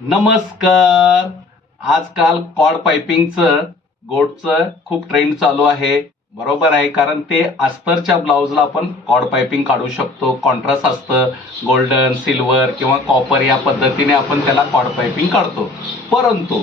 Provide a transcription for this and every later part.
नमस्कार. आजकाल कॉर्ड पायपिंगचं गोटचं खूप ट्रेंड चालू आहे. बरोबर आहे, कारण ते अस्तरच्या ब्लाऊजला आपण कॉर्ड पायपिंग काढू शकतो. कॉन्ट्रास्ट असतं, गोल्डन, सिल्वर किंवा कॉपर या पद्धतीने आपण त्याला कॉर्ड पायपिंग काढतो. परंतु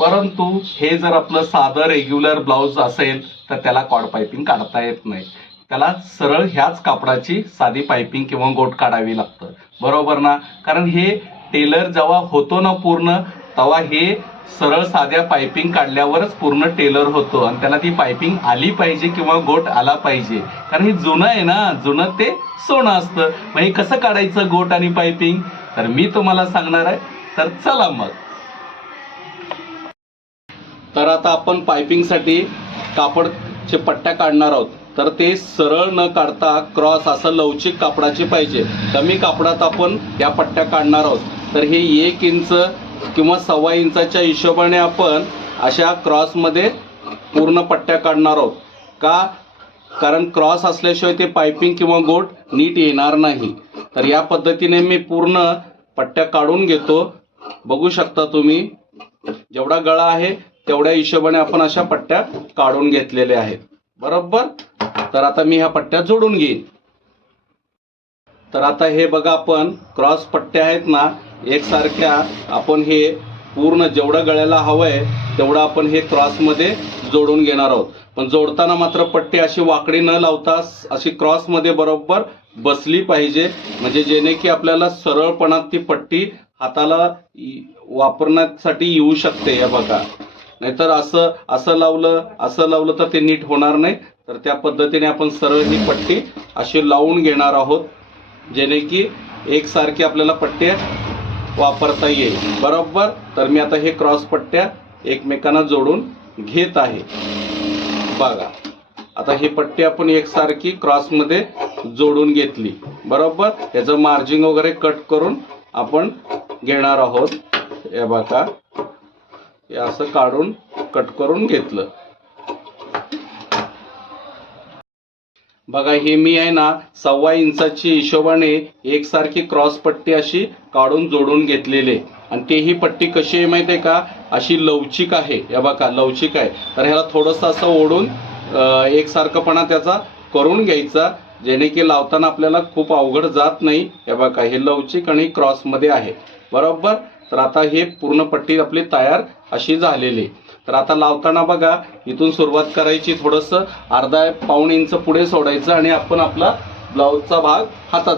परंतु हे जर आपलं साधं रेग्युलर ब्लाऊज असेल तर त्याला कॉर्ड पायपिंग काढता येत नाही. त्याला सरळ ह्याच कापडाची साधी पायपिंग किंवा गोट काढावी लागतं. बरोबर ना? कारण हे टेलर जेव्हा होतो ना पूर्ण, तेव्हा हे सरळ साध्या पायपिंग काढल्यावरच पूर्ण टेलर होतो आणि त्याला ती पायपिंग आली पाहिजे किंवा गोट आला पाहिजे. कारण हे जुनं आहे ना, जुनं ते सोनं असतं. मग हे कसं काढायचं गोट आणि पायपिंग, तर मी तुम्हाला सांगणार आहे. तर चला मग. तर आता आपण पायपिंगसाठी कापडचे पट्ट्या काढणार आहोत. तर ते सरळ न काढता क्रॉस असं लवचिक कापडाचे पाहिजे. कमी कापडात आपण या पट्ट्या काढणार आहोत. तर हे 1 इंच किंवा 1.25 इंचाच्या हिशोबाने आपण अशा क्रॉसमध्ये पूर्ण पट्ट्या काढणार आहोत. का? कारण क्रॉस असल्याशिवाय ते पायपिंग किंवा गोट नीट येणार नाही. तर या पद्धतीने मी पूर्ण पट्ट्या काढून घेतो. बघू शकता तुम्ही, जेवढा गळा आहे तेवढ्या हिशोबाने आपण अशा पट्ट्या काढून घेतलेल्या आहेत. बरोबर. तर आता मी ह्या पट्ट्या जोडून घेईन. तर आता हे बघा, आपण क्रॉस पट्ट्या आहेत ना एकसारख्या, आपण हे पूर्ण जेवढं गळ्याला हवंय तेवढं आपण हे क्रॉसमध्ये जोडून घेणार आहोत. पण जोडताना मात्र पट्टी अशी वाकडी न लावता अशी क्रॉसमध्ये बरोबर बसली पाहिजे, म्हणजे जेणे की आपल्याला सरळपणात ती पट्टी हाताला वापरण्यासाठी येऊ शकते. हे बघा, नाहीतर असं लावलं तर ते नीट होणार नाही. तर त्या पद्धतीने आपण सरळ ही पट्टी अशी लावून घेणार आहोत, जेणे की एकसारखी आपल्याला पट्ट्या वापरता येईल. बरोबर. तर मी आता हे क्रॉस पट्ट्या एकमेकांना जोडून घेत आहे. बघा, आता ही पट्टी आपण एकसारखी क्रॉसमध्ये जोडून घेतली. बरोबर. याचं मार्जिंग वगैरे कट करून आपण घेणार आहोत. हे बघा, हे असं काढून कट करून घेतलं. बघा, हे मी आहे ना 1.25 इंचाची हिशोबाने एकसारखी क्रॉस पट्टी अशी काढून जोडून घेतलेली. आणि तेही पट्टी कशी आहे माहिती आहे का? अशी लवचिक आहे. हे बघा, लवचिक आहे. तर ह्याला थोडंसं असं ओढून एकसारखंपणा त्याचा करून घ्यायचा, जेणे की लावताना आपल्याला खूप अवघड जात नाही. हे बघा, हे लवचिक आणि क्रॉसमध्ये आहे. बरोबर. तर आता हे पूर्ण पट्टी आपली तयार अशी झालेली. तर आता लावताना बघा, इथून सुरुवात करायची, थोडंसं 1.5-1.25 इंच पुढे सोडायचं आणि आपण आपला ब्लाऊजचा भाग हातात.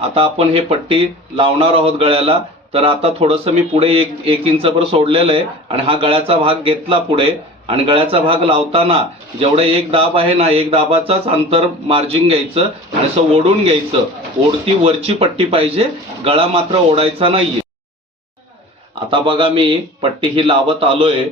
आता आपण हे पट्टी लावणार आहोत गळ्याला. तर आता थोडंसं मी पुढे 1 इंचभर सोडलेलं आहे आणि हा गळ्याचा भाग घेतला पुढे. आणि गळ्याचा भाग लावताना जेवढं 1 दाब आहे ना, 1 दाबाचाच अंतर मार्जिंग घ्यायचं आणि असं ओढून घ्यायचं. ओढती वरची पट्टी पाहिजे, गळा मात्र ओढायचा नाहीये. आता बघा, मी पट्टी ही लावत आलोय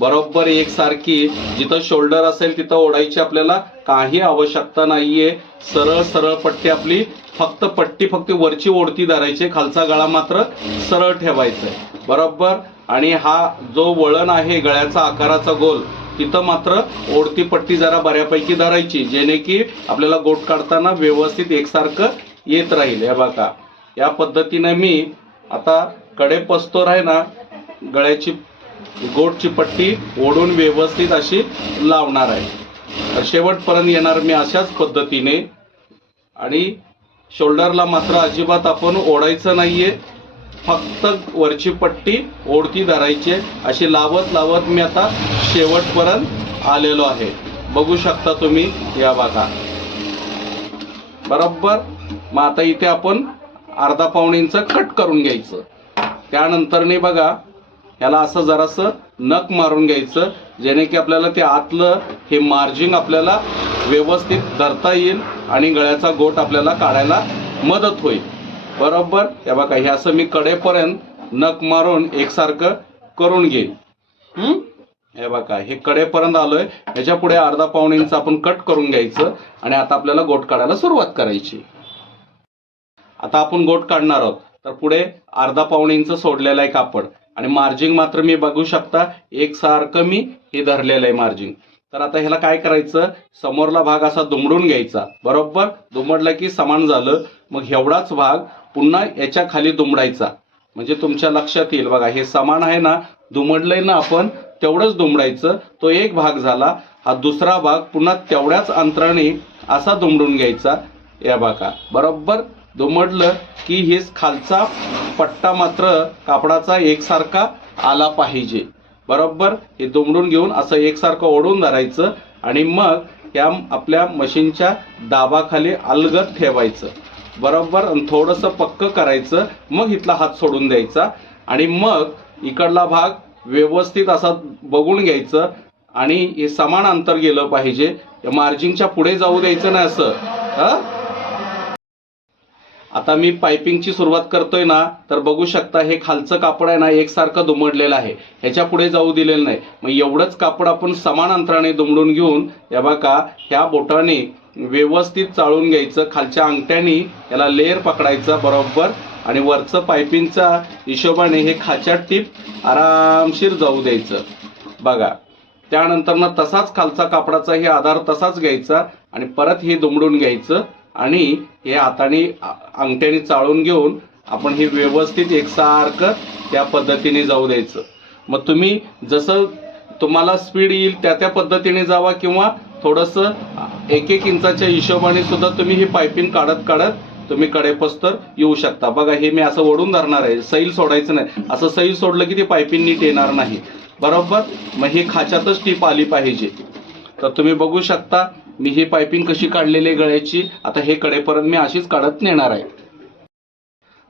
बरोबर एकसारखी. जिथं शोल्डर असेल तिथं ओढायची आपल्याला काही आवश्यकता नाहीये. सरळ सरळ पट्टी आपली फक्त वरची ओढती धरायची, खालचा गळा मात्र सरळ ठेवायचा आहे. बरोबर. आणि हा जो वळण आहे गळ्याचा आकाराचा गोल, तिथं मात्र ओढती पट्टी जरा बऱ्यापैकी धरायची, जेणे की आपल्याला गोट काढताना व्यवस्थित एकसारखं येत राहील. हे बघा, या पद्धतीने मी आता कडेपस्तोर आहे ना गळ्याची गोटची पट्टी ओढून व्यवस्थित अशी लावणार आहे. तर शेवटपर्यंत येणार मी अशाच पद्धतीने. आणि शोल्डरला मात्र अजिबात आपण ओढायचं नाहीये, फक्त वरची पट्टी ओढती धरायची. अशी लावत लावत मी आता शेवटपर्यंत आलेलो आहे. बघू शकता तुम्ही. या बघा, बरोबर. मग आता इथे आपण 1.5-1.25 इंच कट करून घ्यायचं. त्यानंतरने बघा, ह्याला असं जरासं नख मारून घ्यायचं, जेणे की आपल्याला ते आतलं हे मार्जिंग आपल्याला व्यवस्थित धरता येईल आणि गळ्याचा गोट आपल्याला काढायला मदत होईल. बरोबर. हे बघा, हे असं मी कडेपर्यंत नख मारून एकसारखं करून घेईन. हे बघा, हे कडेपर्यंत आलोय. ह्याच्या पुढे 1.5-1.25 इंच आपण कट करून घ्यायचं आणि आता आपल्याला गोट काढायला सुरुवात करायची. आता आपण गोट काढणार आहोत. तर पुढे 1.5-1.25 इंच सोडलेला आहे कापड आणि मार्जिंग मात्र मी बघू शकता एकसारखं मी हे धरलेलं आहे मार्जिंग. तर आता ह्याला काय करायचं, समोरला भाग असा दुमडून घ्यायचा. बरोबर. दुमडला की समान झालं. मग एवढाच भाग पुन्हा याच्या खाली दुमडायचा. म्हणजे तुमच्या लक्षात येईल. बघा हे समान आहे ना, दुमडलंय ना आपण, तेवढंच दुमडायचं. तो एक भाग झाला. हा दुसरा भाग पुन्हा तेवढ्याच अंतराने असा दुमडून घ्यायचा. या बघा बरोबर दुमडलं की हे खालचा पट्टा मात्र कापडाचा एकसारखा आला पाहिजे. बरोबर हे दुमडून घेऊन असं एकसारखं ओढून धरायचं आणि मग या आपल्या मशीनच्या दाबाखाली अलगद ठेवायचं. बरोबर आणि थोडंसं पक्क करायचं. मग इथला हात सोडून द्यायचा आणि मग इकडला भाग व्यवस्थित असा बघून घ्यायचं आणि हे समान अंतर गेलं पाहिजे. मार्जिनच्या पुढे जाऊ द्यायचं नाही असं. आता मी पायपिंगची सुरुवात करतोय ना, तर बघू शकता हे खालचं कापड आहे ना एकसारखं दुमडलेलं आहे, ह्याच्या पुढे जाऊ दिलेलं नाही. मग एवढंच कापड आपण समान अंतराने दुमडून घेऊन या बघा ह्या बोटाने व्यवस्थित चाळून घ्यायचं. खालच्या अंगठ्याने याला लेअर पकडायचा बरोबर आणि वरचं पायपिंगच्या हिशोबाने हे खाच्या टीप आरामशीर जाऊ द्यायचं. बघा त्यानंतर ना तसाच खालचा कापडाचा हे आधार तसाच घ्यायचा आणि परत हे दुमडून घ्यायचं आणि हे हाताने अंगठ्याने चाळून घेऊन आपण हे व्यवस्थित एकसारखं त्या पद्धतीने जाऊ द्यायचं. मग तुम्ही जसं तुम्हाला स्पीड येईल त्या पद्धतीने जावा किंवा थोडंसं 1-1 इंचाच्या हिशोबाने सुद्धा तुम्ही ही पायपिंग काढत तुम्ही कडेपस्तर येऊ शकता. बघा हे मी असं ओढून धरणार आहे, सैल सोडायचं नाही. असं सैल सोडलं की ती पायपिंग नीट येणार नाही. बरोबर मग हे खाच्यातच टीप आली पाहिजे. तर तुम्ही बघू शकता मी ही पायपिंग कशी काढलेली आहे गळ्याची. आता हे कडेपर्यंत मी अशीच काढत नेणार आहे.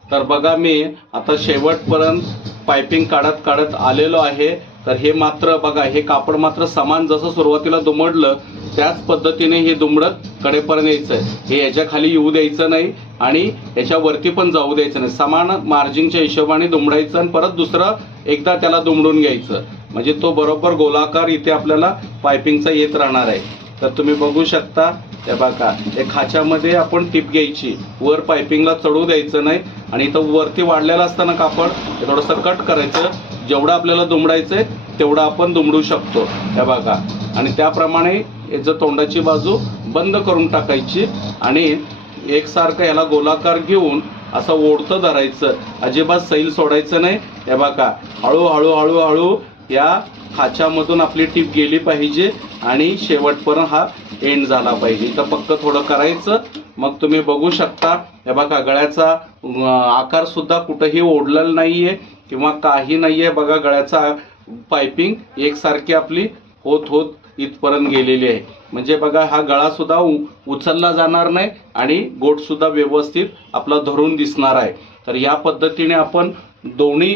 तर बघा मी आता शेवटपर्यंत पायपिंग काढत आलेलो आहे. तर हे मात्र बघा हे कापड मात्र समान जसं सुरुवातीला दुमडलं त्याच पद्धतीने हे दुमडत कडेपर्यंत यायचं. हे याच्या खाली येऊ द्यायचं नाही आणि याच्या वरती पण जाऊ द्यायचं नाही. समान मार्जिनच्या हिशोबाने दुमडायचं आणि परत दुसरं एकदा त्याला दुमडून घ्यायचं. म्हणजे तो बरोबर गोलाकार इथे आपल्याला पायपिंगचा येत राहणार आहे. तर तुम्ही बघू शकता हे बघा हे खाच्यामध्ये आपण टिप घ्यायची, वर पायपिंगला चढू द्यायचं नाही आणि इथं वरती वाढलेलं असताना कापड हे थोडंसं कट करायचं. जेवढं आपल्याला दुमडायचंय तेवढं आपण दुमडू शकतो. हे बघा आणि त्याप्रमाणे याचं तोंडाची बाजू बंद करून टाकायची आणि एकसारखं याला गोलाकार घेऊन असं ओढतं धरायचं. अजिबात सैल सोडायचं नाही. हे बघा हळू या खाच्यामधून आपली टीप गेली पाहिजे आणि शेवटपर्यंत हा एंड झाला पाहिजे. तर पक्क थोडं करायचं. मग तुम्ही बघू शकता हे बघा गळ्याचा आकार सुद्धा कुठेही ओढलेला नाहीये किंवा काही नाहीये. बघा गळ्याचा पायपिंग एकसारखी आपली होत इथपर्यंत गेलेली आहे. म्हणजे बघा हा गळा सुद्धा उचलला जाणार नाही आणि गोट सुद्धा व्यवस्थित आपला धरून दिसणार आहे. तर या पद्धतीने आपण दोन्ही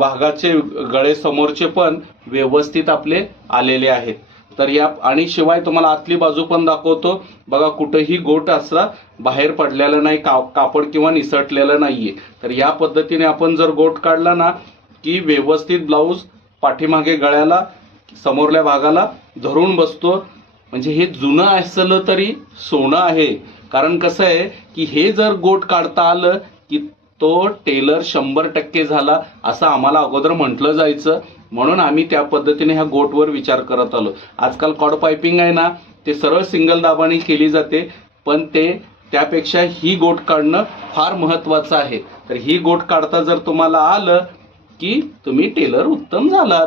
भागाचे गळे समोरचे पण व्यवस्थित आपले आलेले आहेत. तर या आणि शिवाय तुम्हाला आतली बाजू पण दाखवतो. बघा कुठेही गोट असा बाहेर पडलेला नाही, कापड किंवा निसटलेलं नाहीये. तर या पद्धतीने आपण जर गोट काढला ना की व्यवस्थित ब्लाऊज पाठीमागे गळ्याला समोरल्या भागाला धरून बसतो. म्हणजे हे जुनं असलं तरी सोनं आहे. कारण कसं आहे की हे जर गोट काढता आलं की तो टेलर 100% झाला असं आम्हाला अगोदर म्हटलं जायचं. म्हणून आम्ही त्या पद्धतीने ह्या गोटवर विचार करत आलो. आजकाल कॉड पायपिंग आहे ना ते सरळ सिंगल दाबाने केली जाते, पण त्यापेक्षा ही गोट काढणं फार महत्त्वाचं आहे. तर ही गोट काढता जर तुम्हाला आलं की तुम्ही टेलर उत्तम झालात.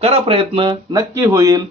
करा प्रयत्न, नक्की होईल.